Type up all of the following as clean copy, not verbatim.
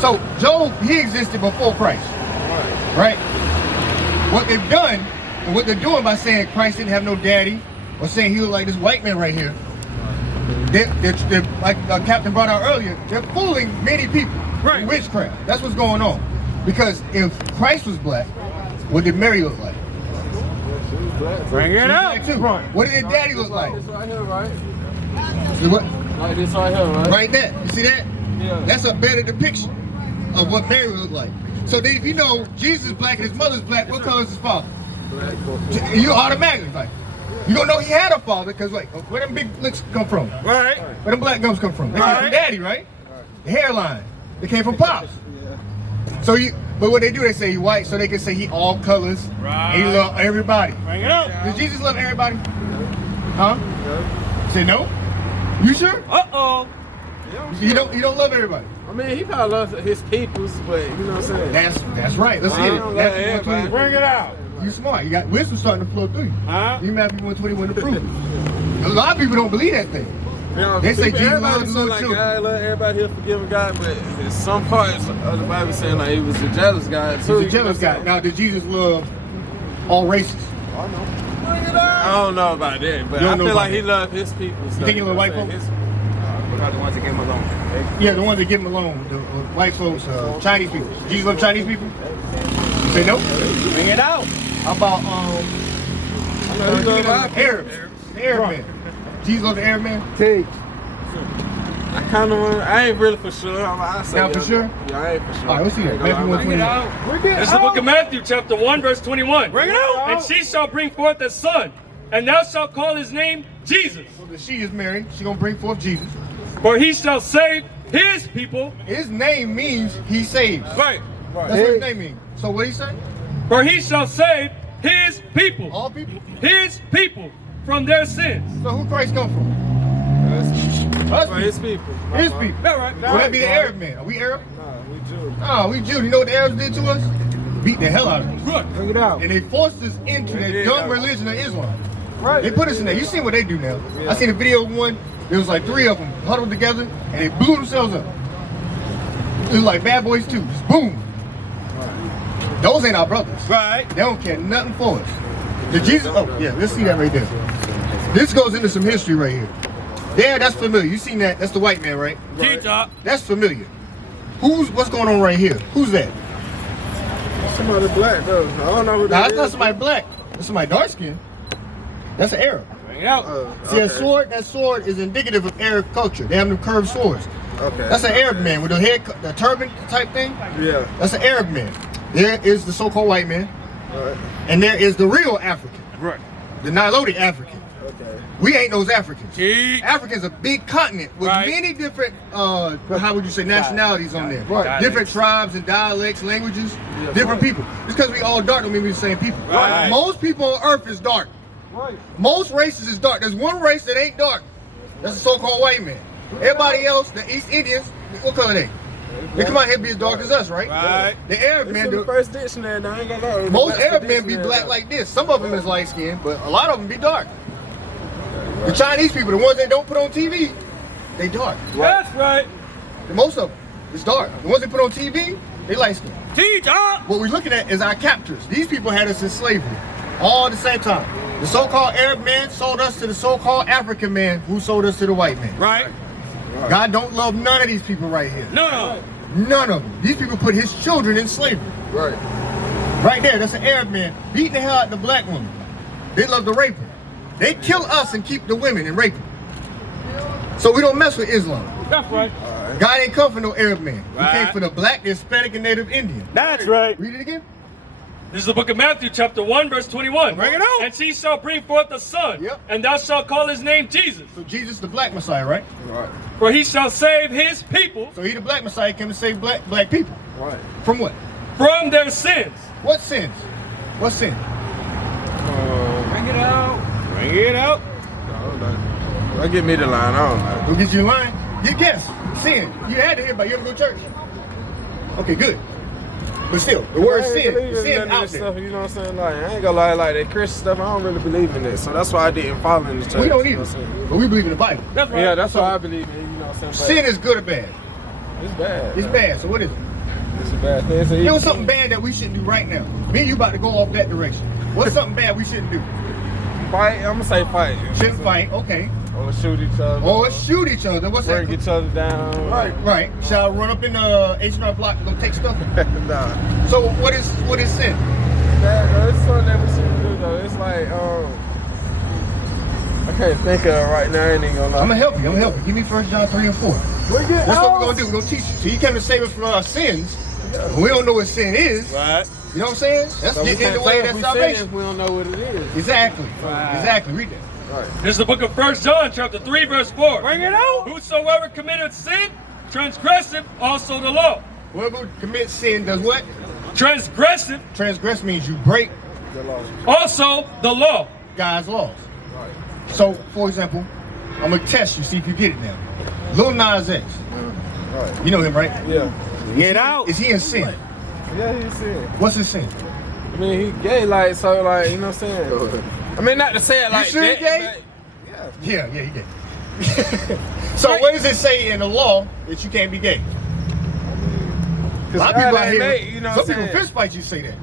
So Job, he existed before Christ, right? What they've done, and what they're doing by saying Christ didn't have no daddy, or saying he was like this white man right here, they're like Captain brought out earlier, they're fooling many people with witchcraft. That's what's going on. Because if Christ was black, what did Mary look like? Bring it out. What did his daddy look like? This right here, right? See what? Like this right here, right? Right there. You see that? Yeah. That's a better depiction of what Mary looked like. So then if you know Jesus is black and his mother's black, what color is his father? Black. You automatically like. You don't know he had a father because like where them big lips come from? Right. Where them black gums come from? They came from daddy, right? The hairline. They came from pops. Yeah. So but what they do, they say he white so they can say he all colors. Right. And he love everybody. Bring it out. Does Jesus love everybody? Huh? Say no? You sure? Uh-oh. You don't love everybody. I mean, he probably loves his peoples, but you know what I'm saying? That's right. Let's hit it. don't Matthew love everybody. 121. Bring it out. You smart. You got wisdom starting to flow through you. Huh? You Matthew 121 to prove it. A lot of people don't believe that thing. You know, They say Jesus everybody loves say little like children. God love everybody here forgiving God, but in some parts of the Bible saying like he was a jealous God too. He's a jealous guy. Now, did Jesus love all races? I know. I don't know about that, but You I don't know feel about like he that. loved his people. You think he loved white folks? The ones that give him alone. Yeah, the ones that give him alone. The white folks, Chinese people. Jesus love Chinese people? You say no? Bring it out. How about Arabs? The Arab man. Jesus love the Arab man? Take. I ain't really for sure. I say Not for sure? Yeah, I ain't for sure. All right, let's see that. Matthew 121. This is the book of Matthew, chapter 1, verse 21. Bring it out. And she shall bring forth a son, and thou shalt call his name Jesus. So the she is Mary. She gonna bring forth Jesus. For he shall save his people. His name means he saves. Right. That's what his name means. So what he say? For he shall save his people. All people? His people from their sins. So who Christ come from? Us For his people. His people. That right. Would that be the Arab man? Are we Arab? Nah, we Jew. No, we Jew. You know what the Arabs did to us? Beat the hell out of us. Good. Bring it out. And they forced us into that dumb religion of Islam. Right. They put us in there. You seen what they do now. I seen a video of one. There was like 3 of them huddled together and they blew themselves up. It was like Bad Boys 2. Just boom. Those ain't our brothers. Right. They don't care nothing for us. The Jesus, oh yeah, let's see that right there. This goes into some history right here. Yeah, that's familiar. You seen that? That's the white man, right? T-top. That's familiar. What's going on right here? Who's that? Somebody black though. I don't know who Now, that that's not is. somebody black. That's somebody dark skinned. That's an Arab. Bring it out. See that sword is indicative of Arab culture. They have them curved swords. Okay. That's an Arab man with the turban type thing. Yeah. That's an Arab man. There is the so-called white man. Right. And there is the real African. Right. The Nilotic African. Okay. We ain't those Africans. T. Africa's a big continent with Right. many different, how would you say, nationalities on there. Right. Different tribes and dialects, languages, different people. Just because we all dark don't mean we the same people. Right. Most people on earth is dark. Right. Most races is dark. There's one race that ain't dark. That's the so-called white man. Everybody else, the East Indians, what color they? They come out here be as dark as us, right? Right. The Arab This man, is the first dictionary. I ain't gonna lie. most That's the Arab men be dictionary, black though. like this. Some of them is light skinned, but a lot of them be dark. The Chinese people, the ones that don't put on TV, they dark. That's right. Most of them is dark. The ones that put on TV, they light skinned. T-top. What we're looking at is our captors. These people had us in slavery, all at the same time. The so-called Arab man sold us to the so-called African man who sold us to the white man. Right. God don't love none of these people right here. No. None of them. These people put his children in slavery. Right. Right there, that's an Arab man beating the hell out of the black woman. They love to rape her. They kill us and keep the women and rape them. So we don't mess with Islam. That's right. God ain't come for no Arab man. He Right. came for the black, the Hispanic, and Native Indian. That's right. Read it again. This is the book of Matthew, chapter 1, verse 21. Bring it out. And she shall bring forth a son, Yep. and thou shalt call his name Jesus. So Jesus the black Messiah, right? Right. For he shall save his people So he the black Messiah came to save black people. Right. From what? from their sins. What sins? What sin? Bring it out. Bring it out. Don't give me the line. I don't know. Who gets you in line? You guess. Sin. You had to hear about. You ever go to church? Okay, good. But still, the word I ain't sin. believe in Sin none of out this there. stuff, you know what I'm saying? Like, I ain't gonna lie, like that Christian stuff, I don't really believe in it. So that's why I didn't follow in the church. We don't you either. know what I'm saying? But we believe in the Bible. That's right. Yeah, that's what I believe in, you know what I'm saying? Sin is good or bad? But it's bad. It's bad. So what is it? It's a bad thing. It's There was something bad that we shouldn't do right now. Me and you about to go off that direction. What's something bad we shouldn't do? Fight. I'm gonna say fight. Shouldn't fight. Okay. Or shoot each other. Or shoot each other. What's that? Bring each other down. Right. Shall I run up in the H&R block and go take stuff? Nah. So what is sin? It's something that we shouldn't do though. It's like I can't think of it right now. I ain't even gonna lie. I'm gonna help you. Give me 1 John 3 and 4. That's what we're gonna do. We're gonna teach you. So you came to save us from our sins. We don't know what sin is. Right. You know what I'm saying? That's So getting in the way of that salvation. If we don't know what it is. Exactly. Right. Exactly. Read that. Right. This is the book of 1 John, chapter 3, verse 4. Bring it out. Whosoever committeth sin, transgresseth also the law. Whoever commits sin does what? Transgresseth Transgress means you break The law. also the law. God's laws. Right. So, for example, I'm gonna test you, see if you get it now. Lil Nas X. Right. You know him, right? Yeah. Get out. Is he in sin? Yeah, he's saying. What's his sin? I mean, he gay, like, so, like, you know what I'm saying? I mean, not to say it like sure he that. gay? but- Yeah, he did. So what does it say in the law that you can't be gay? A lot of people out here, you know some what I'm people saying? fist fight you say that.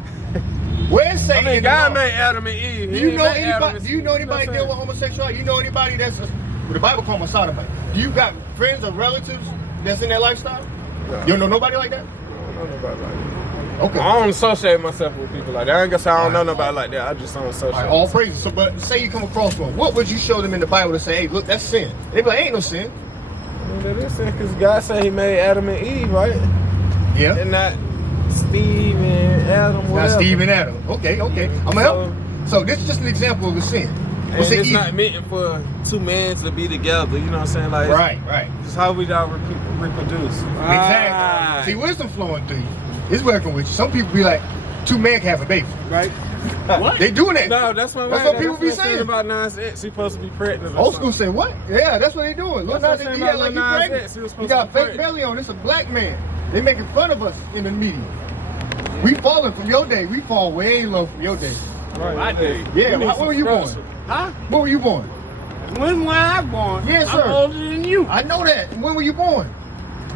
Where it say I mean, in the God law? made Adam and Eve. Do you know anybody? Do you know anybody deal with homosexuality? You know anybody that's the Bible call them a sodomite? Do you got friends or relatives that's in that lifestyle? No. You don't know nobody like that? I don't know about like that. Okay. I don't associate myself with people like that. I ain't gonna say I don't know nobody like that. I just don't associate. All right, all praises. So, but say you come across one, what would you show them in the Bible to say, hey, look, that's sin? They be like, ain't no sin. I mean, that is sin because God said He made Adam and Eve, right? Yeah. And not Steve and Adam. Not Whatever. Steve and Adam. Okay. I'm gonna help. So this is just an example of a sin. And What's it it's evil? not meant for two men to be together. You know what I'm saying? Like, Right. It's how we all reproduce. Exactly. See, wisdom flowing through you. It's working with you. Some people be like, 2 men can have a baby. Right. What? They doing that. No, that's what people be what I'm saying. about Nas X. He supposed to be pregnant. Or Old school something. say what? Yeah, that's what they doing. Lil That's Nas what X, I'm he saying got like he about Lil Nas pregnant. X. He was He supposed got to be fake pregnant. belly on. It's a black man. They making fun of us in the media. We falling from your day. We fall way low from your day. Right. My day. Yeah, You need when were you some born? structure. Huh? When were you born? When was I born? Yes, sir. I'm older than you. I know that. When were you born?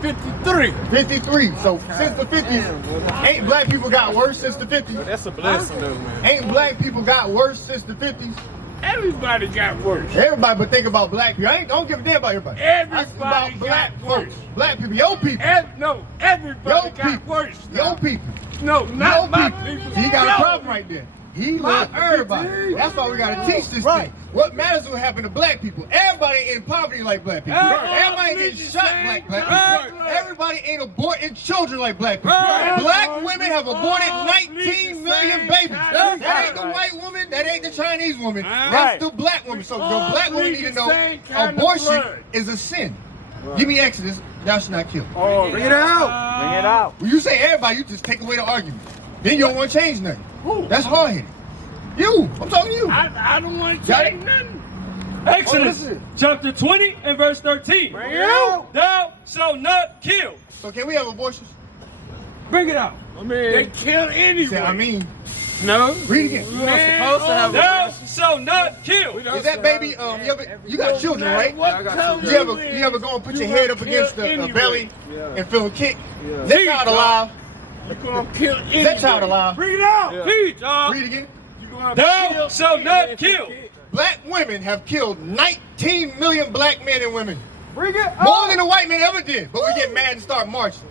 53. 53. So since the 50s, ain't black people got worse since the 50s? That's a blessing, though, man. Ain't black people got worse since the 50s? Everybody got worse. Everybody but think about black people. I don't give a damn about everybody. Everybody Ask about black got folks. worse. Black people, your people. No, everybody Your got people. worse. Your people. No, Your not my people. people. See, he got a Your problem right there. He My loves everybody. people. That's why we gotta teach this Right. thing. What matters what happened to black people. Everybody ain't in poverty like black people. Everybody ain't getting shot like black people. Everybody ain't aborting children like black people. Black women have aborted 19 million babies. That ain't the white woman, that ain't the Chinese woman. That's the black woman. So the black woman need to know abortion is a sin. Give me Exodus, thou shalt not kill. Bring it out. Bring it out. When you say everybody, you just take away the argument. Then you don't want to change nothing. Who? That's hard-headed. You. I'm talking to you. I don't want to Got say it? nothing. Exodus listen. chapter 20 and verse 13. Bring it out. Thou shalt not kill. So can we have abortions? Bring it out. I They mean, kill anyway. Say, I mean, no. read again. You're not supposed to have Thou shalt not kill. Is that baby? You got children, right? What got color children. You ever go and put You your head gonna up against kill the anyway. belly Yeah. and feel a kick? Yeah. Is that child alive? You're gonna kill anyway. Is that child alive? Bring it out. Yeah. Please, dog. Read again. You're gonna Thou kill shalt not kill. Black women have killed 19 million black men and women. Bring it More out. than the white man ever did. But we get mad and start marching.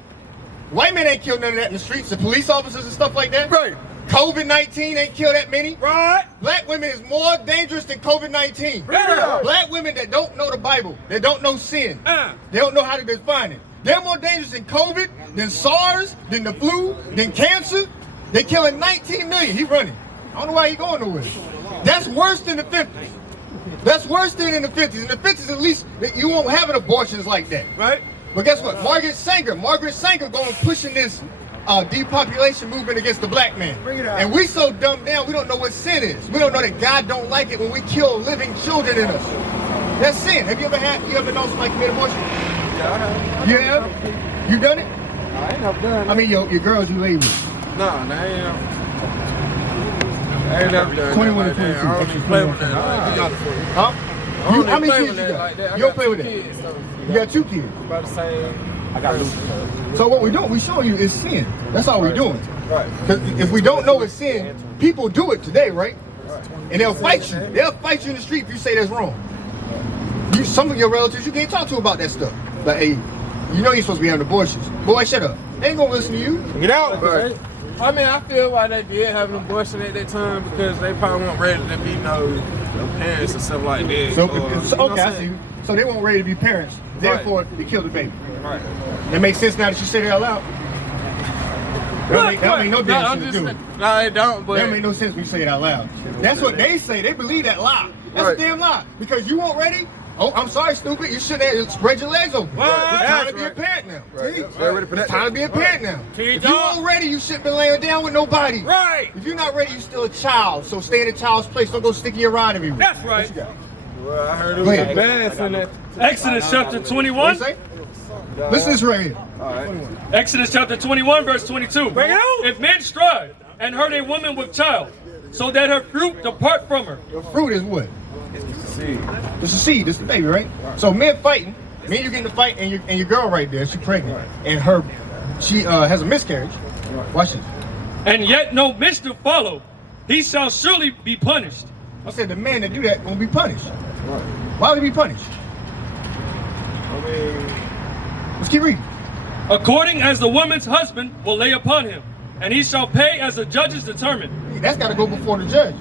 White men ain't killed none of that in the streets. The police officers and stuff like that. Right. COVID-19 ain't killed that many. Right. Black women is more dangerous than COVID-19. Bring it out. Black women that don't know the Bible, that don't know sin, Uh. they don't know how to define it. They're more dangerous than COVID, than SARS, than the flu, than cancer. They killing 19 million. He running. I don't know why he going nowhere. That's worse than the 50s. That's worse than in the 50s. In the 50s, at least, you won't have an abortions like that. Right. But guess what? Margaret Sanger going pushing this depopulation movement against the black man. Bring it out. And we so dumbed down, we don't know what sin is. We don't know that God don't like it when we kill living children in us. That's sin. Have you ever known somebody commit abortion? Yeah, I have. You have? You done it? I ain't never done I mean, your girls you lay with. No, I ain't never done 21 that and like that. 22. I don't even play with that like that. Huh? I don't How even many play kids with you that got? like that. I You don't got play with 2 that? kids, so You got 2 kids. about the same. I got loose. So what we're doing, we showing you is sin. That's all we're doing. Right. Because if we don't know it's sin, people do it today, right? And they'll fight you. They'll fight you in the street if you say that's wrong. Some of your relatives you can't talk to about that stuff. Like, hey, you know you're supposed to be having abortions. Boy, shut up. They ain't gonna listen to you. Get out. Right. I mean, I feel like they did have an abortion at that time because they probably weren't ready to be no parents and stuff like that. So, or, okay, I see. So they weren't ready to be parents. Therefore, they killed the baby. Right. That makes sense now that you said it out loud. That make no damn sense to do. No, it don't, but... That make no sense when you say it out loud. That's what they say. They believe that lie. That's a damn lie. Because you weren't ready. Oh, I'm sorry, stupid. You shouldn't have spread your legs open. It's time to be a parent now. It's time to be a parent now. If you weren't ready, you shouldn't be laying down with nobody. Right. If you're not ready, you're still a child. So stay in a child's place. Don't go sticking your rod everywhere. That's right. Well, I heard it was a bad in that. Exodus chapter 21. Listen to this right here. All right. Exodus chapter 21, verse 22. Bring it out. If men strive and hurt a woman with child, so that her fruit depart from her. Your fruit is what? Seed. It's a seed. It's the baby, right? So men fighting. Men, you get in the fight, and your girl right there, she's pregnant, and she has a miscarriage. Watch this. And yet no mischief follow, he shall surely be punished. I said the man that do that gonna be punished. Right. Why would he be punished? I mean, Let's keep reading. According as the woman's husband will lay upon him, and he shall pay as the judges determine. That's got to go before the judges.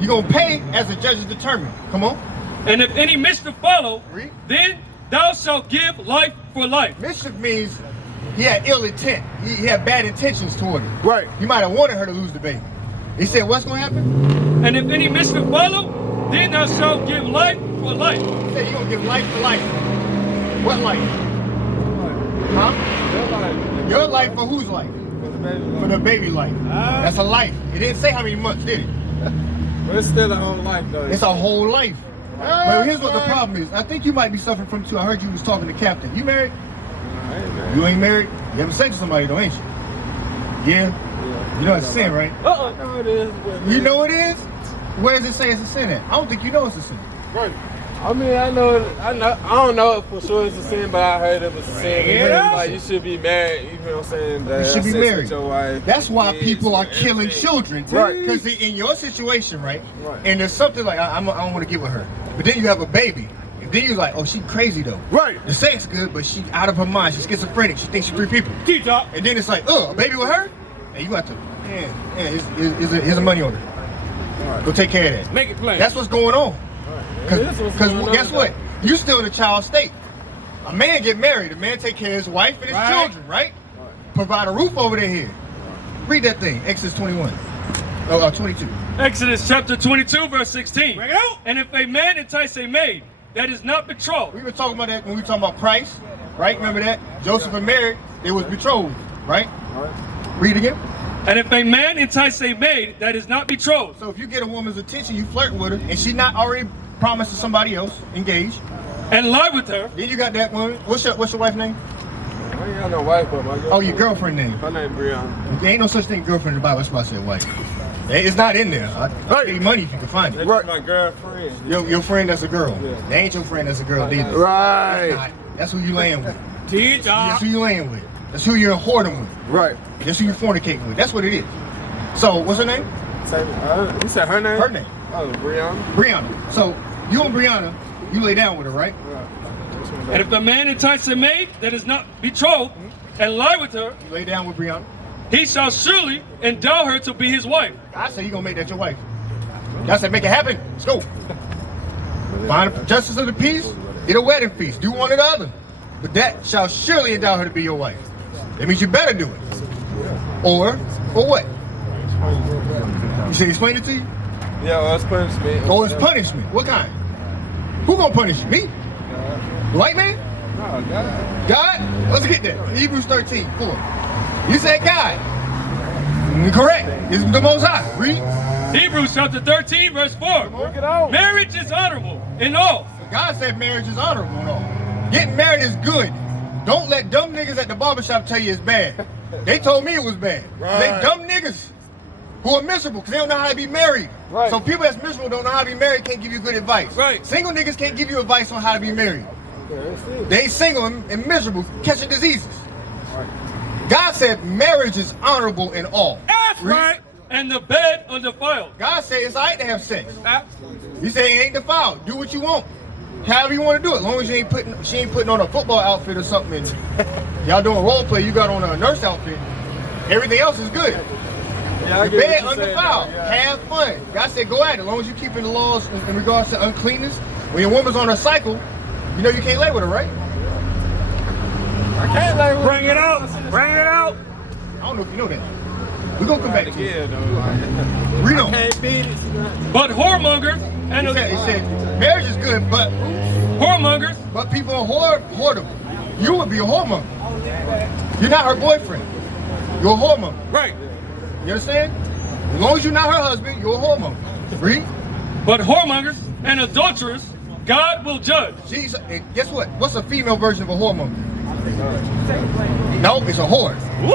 You're gonna pay as the judges determine. Come on. And if any mischief follow, Read. then thou shalt give life for life. Mischief means he had ill intent. He had bad intentions toward it. right. He might have wanted her to lose the baby. He said, what's gonna happen? And if any mischief follow, then thou shalt give life for life. He said, you're gonna give life for life. What life? Huh? Your life for whose life? For the baby life. That's a life. It didn't say how many months, did it? But it's still a whole life, though. It's a whole life. But here's what the problem is. I think you might be suffering from too. I heard you was talking to Captain. You married? I ain't married. You ain't married? You haven't sex with somebody though, ain't you? Yeah? You know it's a sin, right? No, it is. You know it is? Where does it say it's a sin at? I don't think you know it's a sin. Right. I mean, I don't know it for sure it's a sin, but I heard it was a sin. Yeah. Like, you should be married, you know what I'm saying? You should be sex married. with your wife, That's why kids, people are and killing everything. children. Right. Because in your situation, right? Right. And there's something like, I don't want to get with her. But then you have a baby. And then you're like, oh, she crazy though. Right. The sex good, but she out of her mind. She's schizophrenic. She thinks she's three people. T-top. And then it's like, oh, a baby with her? And you got to, here's the money on her. Go take care of that. Make it plain. That's what's going on. That's what's Because going on, guess what? though. You still in a child state. A man get married. A man take care of his wife and his children, right? Provide a roof over their head. Read that thing, Exodus 21. 22. Exodus chapter 22, verse 16. Bring it out. And if a man entice a maid that is not betrothed, We were talking about that when we were talking about Christ, right? Remember that? Joseph and Mary, they was betrothed, right? Read again. and if a man entice a maid that is not betrothed, So if you get a woman's attention, you flirt with her, and she not already promised to somebody else, engaged, and lie with her, then you got that woman. What's your wife's name? I ain't got no wife, but my girlfriend. Oh, your girlfriend name. Her name Brianna. There ain't no such thing as girlfriend in the Bible. That's why I said wife. It's not in there. I'll pay you money if you can find it. That's my girlfriend. Your friend that's a girl. Yeah. That ain't your friend that's a girl either. Right. That's not. That's who you laying with. T-top. That's who you laying with. That's who you're whoring with. Right. That's who you're fornicating with. That's what it is. So, what's her name? You said her name? Her name. Oh, Brianna. Brianna. So, you and Brianna, you lay down with her, right? and if a man entice a maid that is not betrothed, and lie with her, You lay down with Brianna. he shall surely endow her to be his wife. I say you gonna make that your wife. I said make it happen. Let's go. Find a justice of the peace, get a wedding feast, do one or the other. But that shall surely endow her to be your wife. That means you better do it. Or what? You said explain it to you? Yeah, well, it's punishment. Or it's punishment. What kind? Who gonna punish you? Me? The white man? No, God. God? Let's get that. Hebrews 13, 4. You said God. Correct. It's the Most High. Read. Hebrews chapter 13, verse 4. Look it out. Marriage is honorable in all. God said marriage is honorable and all. Getting married is good. Don't let dumb niggas at the barbershop tell you it's bad. They told me it was bad. Right. They dumb niggas who are miserable because they don't know how to be married. Right. So people that's miserable don't know how to be married can't give you good advice. Right. Single niggas can't give you advice on how to be married. They single and miserable, catching diseases. God said marriage is honorable in all. That's Read. right. And the bed undefiled. God said it's all right to have sex. He said it ain't defiled. Do what you want. However you want to do it. As long as she ain't putting on a football outfit or something. And y'all doing role play, you got on a nurse outfit. Everything else is good. Yeah, I The get bed what you're saying, undefiled. yeah. Have fun. God said go at it. As long as you keeping the laws in regards to uncleanness. When your woman's on her cycle, you know you can't lay with her, right? I can't like Bring it out. Bring it out. I don't know if you know that. We're gonna come back to it. Yeah, though. Read on. Can't beat it. But whoremongers and He said marriage is good, but whoremongers people are whoredom. You would be a whoremonger. You're not her boyfriend. You're a whoremonger. Right. You understand? As long as you're not her husband, you're a whoremonger. Read. but whoremongers and adulterers God will judge. Jesus. And guess what? What's a female version of a whoremonger? No, it's a whore. Woo.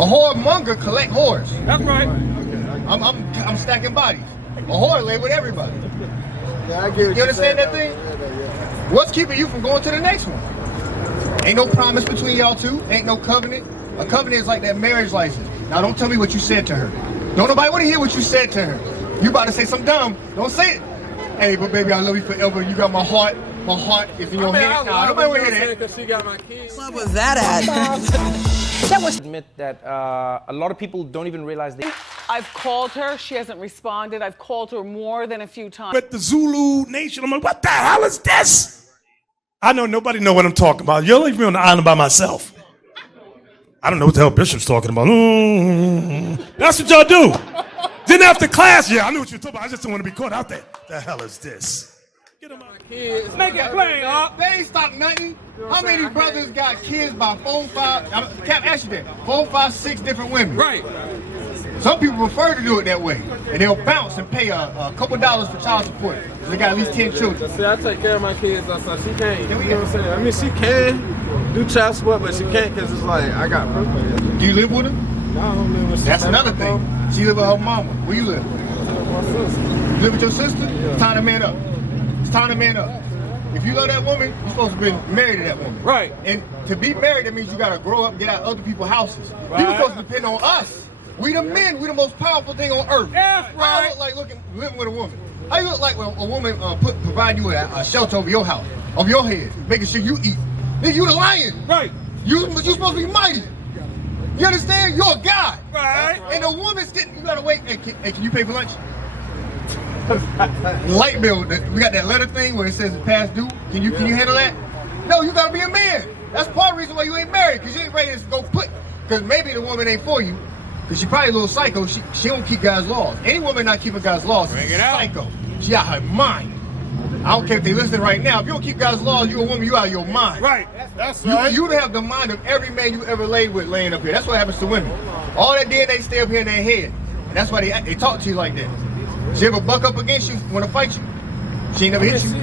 A whoremonger collect whores. That's right. I'm stacking bodies. A whore lay with everybody. Yeah, I get what You you're understand that saying, thing? though. What's keeping you from going to the next one? Ain't no promise between y'all two. Ain't no covenant. A covenant is like that marriage license. Now don't tell me what you said to her. Don't nobody want to hear what you said to her. You about to say something dumb. Don't say it. Hey, but baby, I love you forever. You got my heart. My heart is in your hand. Nah, nobody want to hear that. Because she got my kids. Club was that at? That was. Admit that a lot of people don't even realize they. I've called her. She hasn't responded. I've called her more than a few times. But the Zulu Nation, I'm like, what the hell is this? I know nobody know what I'm talking about. You'll leave me on the island by myself. I don't know what the hell Bishop's talking about. That's what y'all do. Then after class, yeah, I knew what you were talking about. I just didn't want to be caught out there. The hell is this? Get him out. Kids. Make it plain, They ain't stop nothing. How many brothers got kids by 4, 5? Cap asked you that. 4, 5, 6 different women. Right. Some people prefer to do it that way, and they'll bounce and pay a couple dollars for child support. They got at least 10 children. See, I take care of my kids, so she can't. You Yeah, we know what I'm saying? I mean, she can do child support, but she can't because it's like, I got privilege. Do you live with her? I don't live with That's another thing. She live with her mama. Where you live? My sister. You live with your sister? It's time to man up. It's time to man up. If you love that woman, you're supposed to be married to that woman. Right. And to be married, that means you got to grow up, get out of other people's houses. People supposed to depend on us. We the men, we the most powerful thing on earth. That's How I right. look like living with a woman? How you look like when a woman provide you with a shelter over your house, over your head, making sure you eat? Nigga, you the lion. Right. You supposed to be mighty. You understand? You're a god. Right. And a woman's getting, you gotta wait. Hey, can you pay for lunch? Light bill, we got that letter thing where it says it's past due. Can you handle that? No, you gotta be a man. That's part of the reason why you ain't married, because you ain't ready to go put, because maybe the woman ain't for you, because she probably a little psycho. She don't keep God's laws. Any woman not keeping God's laws is a psycho. She out her mind. I don't care if they listen right now. If you don't keep God's laws, you a woman, you out of your mind. Right. That's You, right. you have the mind of every man you ever laid with laying up here. That's what happens to women. All that DNA stay up here in their head. And that's why they talk to you like that. She ever buck up against you, want to fight you? She ain't never hit you? She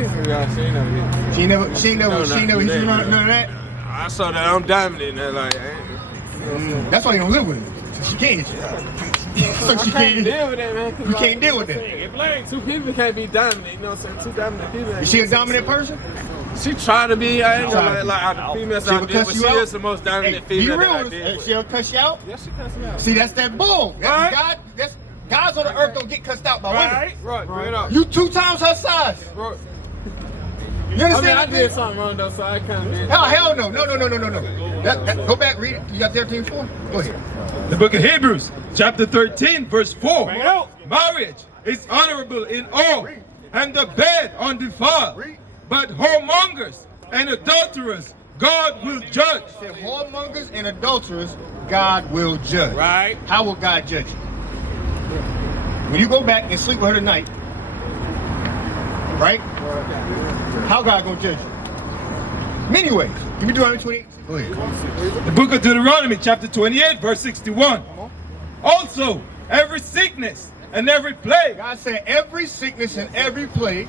ain't never hit you none of that? I saw that I'm dominant and like, That's why you don't live with her. So she can't hit you. So she I can't can't. deal with that, man. 'cause You like, can't deal with that. Get blamed. Two people can't be dominant, you know what I'm saying? Two dominant people. Is she a dominant person? She tried to be, I ain't Try gonna to like out the females She out will there, cuss but you she out? is the most dominant Be female real that I with us. did. She'll cuss you out? Yeah, she cussed me out. See, that's that bull. Right. Guys on the earth don't get cussed out by women. Right. Right, right up. You 2 times her size. Right. You I understand? mean, I that did thing? something wrong though, so I kind of did. Hell no. No. Go back, read it. You got 13:4? Go ahead. The book of Hebrews, chapter 13, verse 4. Bring it out. Marriage is honorable in all, and the bed undefiled. Read. But whoremongers and adulterers God will judge. Said whoremongers and adulterers, God will judge. Right. How will God judge you? When you go back and sleep with her tonight, right? How God gonna judge you? Many ways. Give me Deuteronomy 28. Go ahead. The book of Deuteronomy, chapter 28, verse 61. Also, every sickness and every plague God said every sickness and every plague.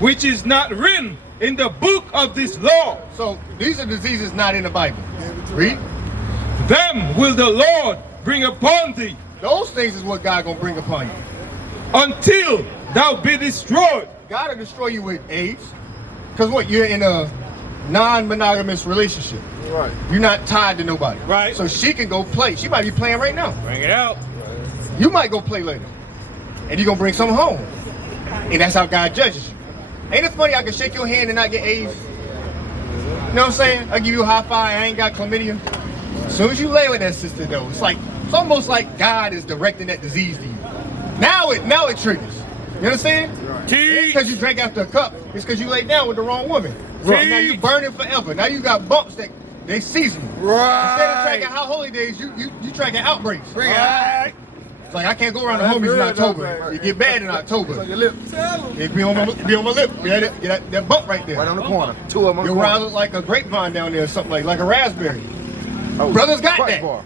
which is not written in the book of this law, So these are diseases not in the Bible. Read. them will the Lord bring upon thee Those things is what God gonna bring upon you. until thou be destroyed. God will destroy you with AIDS. Cause what? You're in a non-monogamous relationship. Right. You're not tied to nobody. Right. So she can go play. She might be playing right now. Bring it out. You might go play later. And you're going to bring something home. And that's how God judges you. Ain't it funny I can shake your hand and not get AIDS? You know what I'm saying? I give you a high five, I ain't got chlamydia. As soon as you lay with that sister though, it's almost like God is directing that disease to you. Now it triggers. You understand? Because you drank after a cup. It's because you laid down with the wrong woman. Right. Now you burning forever. Now you got bumps that they season. Right. Instead of tracking how holy days, you tracking outbreaks. Right. It's like I can't go around the homies in October. You get bad in October. Like your lip. It be on my lip. Yeah, that bump right there. Right on the corner. Two of them on the Your corner. ride look like a grapevine down there or something like a raspberry. Oh, Brothers got crack that. bar.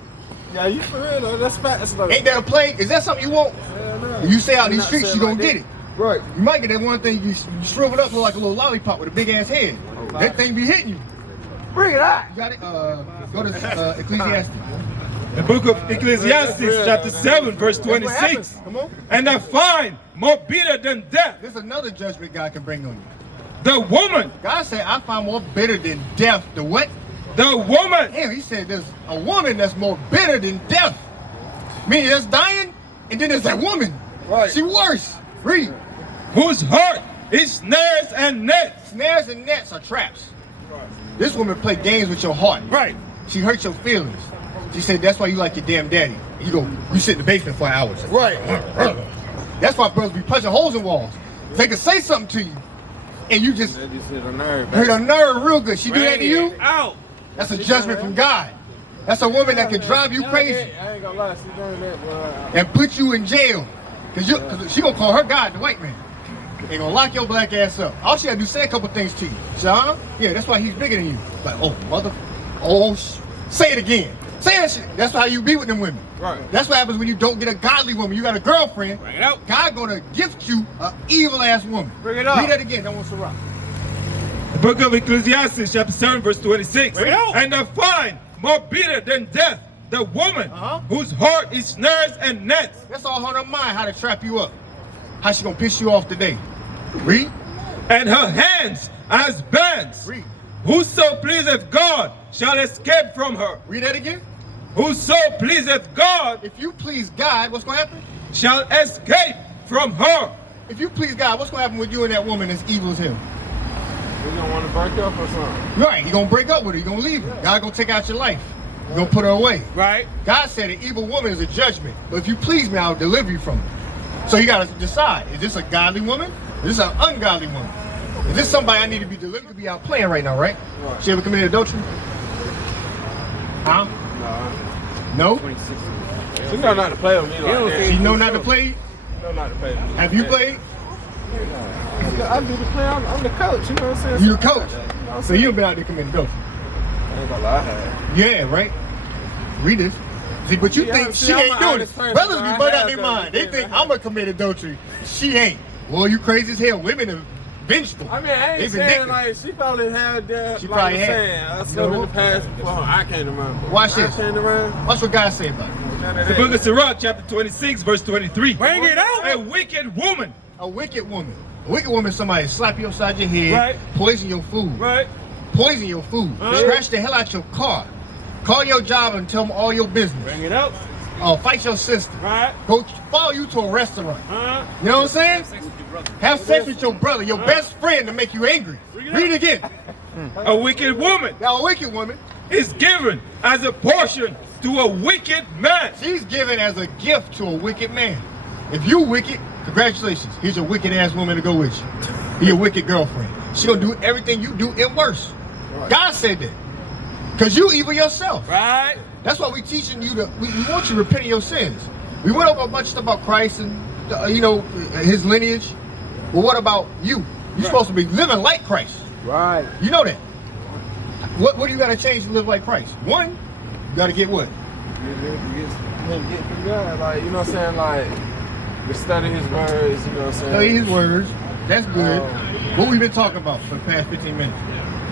Yeah, you for real though. That's facts though. Ain't that a plague? Is that something you want? You say out in these streets, you gonna get it. Right. You might get that one thing you shrivel it up look like a little lollipop with a big ass head. That thing be hitting you. Bring it out. You got it? Go to Ecclesiastes. The book of Ecclesiastes, chapter 7, verse 26. Come on. And I find more bitter than death There's another judgment God can bring on you. the woman. God said, I find more bitter than death. The what? The woman. Damn, he said there's a woman that's more bitter than death. Meaning there's dying, and then there's that woman. Right. She worse. Read. Whose heart is snares and nets. Snares and nets are traps. This woman played games with your heart. Right. She hurt your feelings. She said that's why you like your damn daddy. You sit in the basement for hours. Right. That's why brothers be punching holes in walls. They can say something to you, and you just That just hit a nerve. hurt a nerve real good. She do that to you? Out. That's a judgment from God. That's a woman that can drive you crazy I ain't gonna lie, she doing that, boy. and put you in jail. Cause she gonna call her God the white man. They gonna lock your black ass up. All she gotta do is say a couple things to you. She say, huh? Yeah, that's why he's bigger than you. Like, say it again. Say that shit. That's how you be with them women. Right. That's what happens when you don't get a godly woman. You got a girlfriend. Bring it out. God gonna gift you an evil ass woman. Bring it up. Read that again. That one's Sarah. The book of Ecclesiastes, chapter 7, verse 26. Bring it out. And I find more bitter than death the woman Uh-huh. whose heart is snares and nets. That's all on her mind, how to trap you up. How she gonna piss you off today. Read. And her hands as bands. Read. Whoso pleaseth God shall escape from her. Read that again. Whoso pleaseth God If you please God, what's gonna happen? shall escape from her. If you please God, what's gonna happen with you and that woman that's evil as hell? You gonna want to break up or something? Right, you gonna break up with her, you gonna leave her. God gonna take out your life. You gonna put her away. Right? God said an evil woman is a judgment, but if you please me, I'll deliver you from it. So you gotta decide, is this a godly woman? Is this an ungodly woman? Is this somebody I need to be delivered to be out playing right now, right? She ever committed adultery? Huh? No? She know not to play with me like that. She know not to play? She know not to play with me. Have you played? I do the play. I'm the coach. You know what I'm saying? You the coach. So you done been out there committing adultery. I ain't gonna lie, I have. Yeah, right? Read this. See, but you Yeah, think see, she I'm ain't an doing it. honest person, Brothers so be I bugged out have their done mind. They it. think I'm gonna commit adultery. She ain't. Boy, you crazy as hell. Women are vengeful. I mean, I ain't They saying vindictive. like she probably had that. She like probably I'm had. saying, I slept in the past before her. I can't remember. Watch I this. can't remember. Watch what God say about it. The book of Sirach, chapter 26, verse 23. Bring it out. A wicked woman. A wicked woman. A wicked woman is somebody slap you upside your head, Right. poison your food, Right? poison your food, scratch the hell out your car, call your job and tell them all your business, Bring it out. fight your sister, Right? go follow you to a restaurant. You know what I'm saying? Have sex with your brother, your best friend to make you angry. Read it again. A wicked woman Now a wicked woman, is given as a portion to a wicked man. she's given as a gift to a wicked man. If you wicked, congratulations. Here's your wicked ass woman to go with you. Be your wicked girlfriend. She gonna do everything you do and worse. God said that. Cause you evil yourself. Right? That's why we teaching you we want you to repent of your sins. We went over a bunch of stuff about Christ and his lineage. But what about you? You're supposed to be living like Christ. Right. You know that. What do you gotta change to live like Christ? One, you gotta get what? Get from God. Like, you know what I'm saying? Like, to study his words, you know what I'm saying? Study his words. That's good. What we been talking about for the past 15 minutes?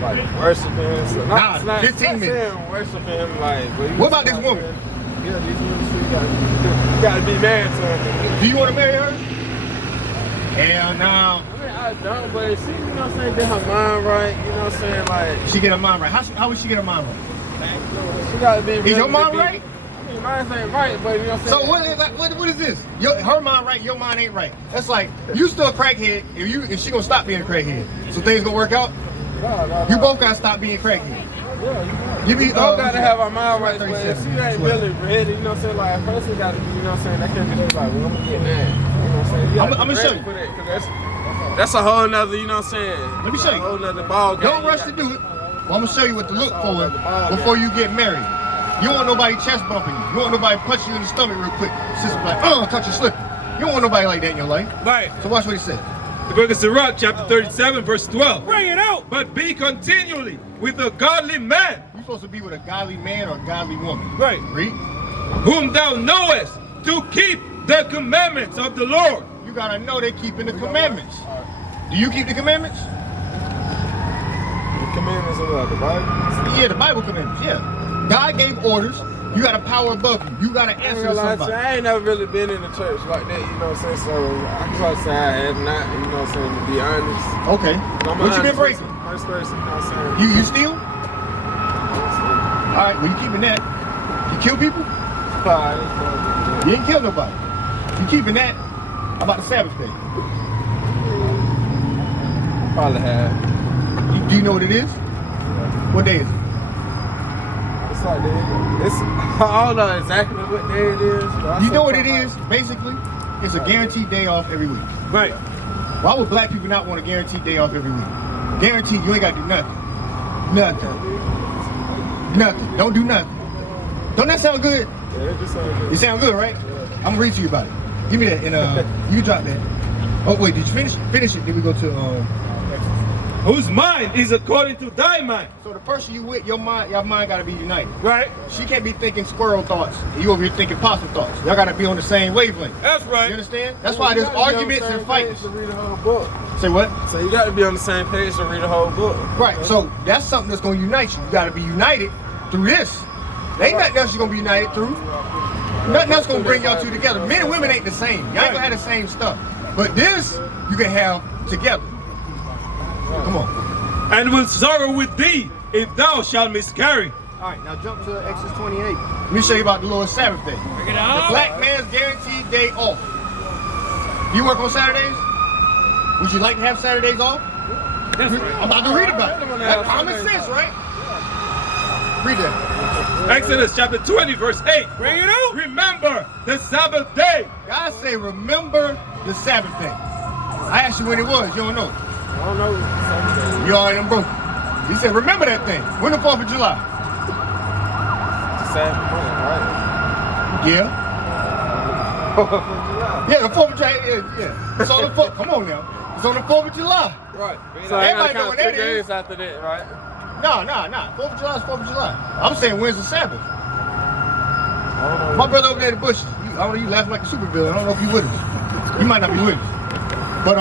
Like, worship him. So Nah, not 15 minutes. saying worship him, like. But you What about just this like, woman? Yeah, these women, too, you gotta be married to her. Do you want to marry her? Hell no. I mean, I don't, but she, you know what I'm saying, get her mind right, you know what I'm saying, like. She get her mind right. How would she get her mind right? She gotta be. Is your mind right? I mean, mine ain't right, but you know what I'm saying. So what is this? Her mind right, your mind ain't right. That's like you still a crackhead if she gonna stop being a crackhead. So things gonna work out. No. You both gotta stop being crackhead. Yeah, you both gotta have our mind right, but if she 37, ain't 12. really ready, you know what I'm saying. Like first we gotta, you know what I'm saying. That can't be just like, well, I'm gonna get mad. You know what I'm saying. I'm gonna show you. For that, 'cause that's a whole nother, you know what I'm saying. Let me show you. A whole nother ball game. Don't rush to do it. Well, I'm gonna show you what to look for before you get married. You don't want nobody chest bumping you. You don't want nobody punching you in the stomach real quick. Sister like, touch your slip. You don't want nobody like that in your life. Right. So watch what he said. The book of Sirach, chapter 37, verse 12. Bring it out. But be continually with a godly man, You're supposed to be with a godly man or a godly woman. right, Read. whom thou knowest to keep the commandments of the Lord. You gotta know they're keeping the commandments. Do you keep the commandments? The commandments of what? The Bible? Yeah, the Bible commandments, yeah. God gave orders. You got a power above you. You got to answer to somebody. I ain't never really been in the church like that, you know what I'm saying? So I can probably say I have not, you know what I'm saying, to be honest. Okay. I'm What you been breaking? First person, you know what I'm saying? You steal? All right, well, you keeping that. You kill people? You ain't kill nobody. You keeping that. How about the Sabbath day? Probably have. Do you know what it is? What day is it? It's like I don't know exactly what day it is. But You know what it is? Basically, it's a guaranteed day off every week. Right. Why would black people not want a guaranteed day off every week? Guaranteed, you ain't got to do nothing. Nothing. Don't do nothing. Don't that sound good? Yeah, it just sounds good. It sound good, right? I'm gonna read to you about it. Give me that, and you drop that. Oh wait, did you finish? Finish it. Then we go to Whose mind is according to thy mind. So the person you with, your mind got to be united. Right. She can't be thinking squirrel thoughts. You over here thinking possum thoughts. Y'all got to be on the same wavelength. That's right. You understand? That's why there's arguments and fights. To read the whole book. Say what? So you got to be on the same page to read the whole book. Right. So that's something that's going to unite you. You got to be united through this. There ain't nothing else you're going to be united through. Nothing else going to bring y'all two together. Men and women ain't the same. Y'all ain't going to have the same stuff. But this, you can have together. Come on. And will sorrow with thee if thou shalt miscarry. All right, now jump to Exodus 28. Let me show you about the Lord's Sabbath day. Bring it The out. black man's guaranteed day off. You work on Saturdays? Would you like to have Saturdays off? That's right. I'm about to read about it. That's common sense, right? Read that. Exodus chapter 20, verse 8. Bring it out. Remember the Sabbath day. God say, remember the Sabbath day. I asked you when it was. You don't know. I don't know. You already done broke it. He said, remember that thing. When the 4th of July? It's a Sabbath month, right? Yeah. 4th of July. Yeah, the 4th of July. Yeah. It's on the 4th. Come on now. It's on the 4th of July. Right. So everybody know what that 3 is. days after that, right? No. 4th of July is 4th of July. I'm saying when's the Sabbath? I don't know. My brother over there in the bushes. I don't know, you laughing like a supervillain. I don't know if you with us. You might not be with us. But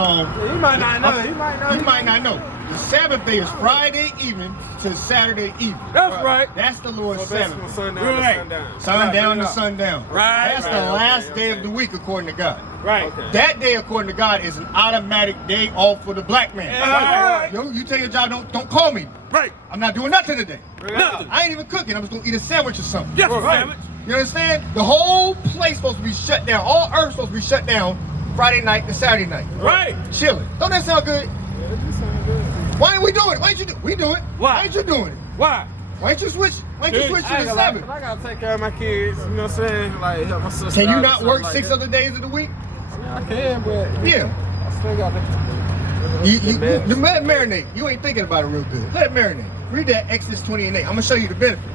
He might not know. He might know. You might not know. The Sabbath day is Friday evening to Saturday evening. That's right. That's the Lord's So basically Sabbath. sundown Right. to sundown. Sundown to sundown. Right. That's the Right. last Okay, day okay. of the week according to God. Right. Okay. That day according to God is an automatic day off for the black man. Right. Yo, you tell your job, don't call me. Right. I'm not doing nothing today. Nothing. I ain't even cooking. I'm just gonna eat a sandwich or something. Just a sandwich. You understand? The whole place supposed to be shut down. All Earth supposed to be shut down Friday night to Saturday night. Right. Chilling. Don't that sound good? Yeah, it just sound good. Why ain't we doing it? Why ain't you do? We do it. Why? ain't you doing it? Why? Why ain't you switch? Why ain't you switch to I ain't the gonna lie, Sabbath? 'cause I gotta take care of my kids, you know what I'm saying? Like help my sister. Can you out not and work stuff 6 like other days of the week? that. I mean, I can, but Yeah. I still got The marinate. You ain't thinking about it real good. Let it marinate. Read that Exodus 20 and 8. I'm gonna show you the benefits.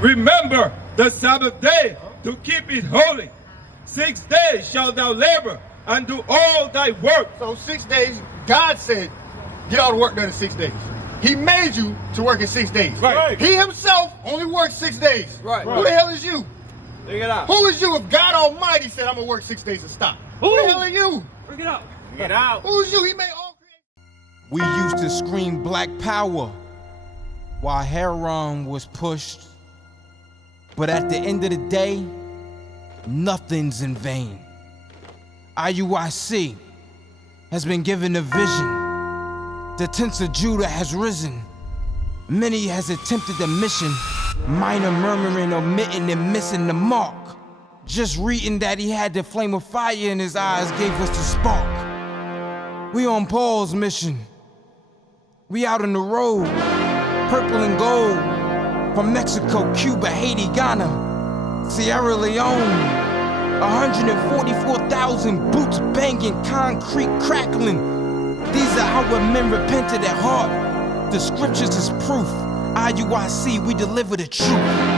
Remember the Sabbath day to keep it holy. 6 days shalt thou labor and do all thy work. So 6 days, God said, get all the work done in 6 days. He made you to work in 6 days. Right. He himself only worked 6 days. Right. Who the hell is you? Dig it out. Who is you if God Almighty said, I'm gonna work 6 days and stop? Who the hell are you? Bring it out. Get out. Who is you? He made all creation. We used to scream black power while heroin was pushed. But at the end of the day, nothing's in vain. IUIC has been given a vision The tents of Judah has risen. Many has attempted the mission. Minor murmuring, omitting, and missing the mark. Just reading that he had the flame of fire in his eyes gave us the spark. We on Paul's mission. We out on the road, purple and gold. From Mexico, Cuba, Haiti, Ghana, Sierra Leone. 144,000 boots banging, concrete crackling. These are our men repented at heart. The scriptures is proof. IUIC, we deliver the truth.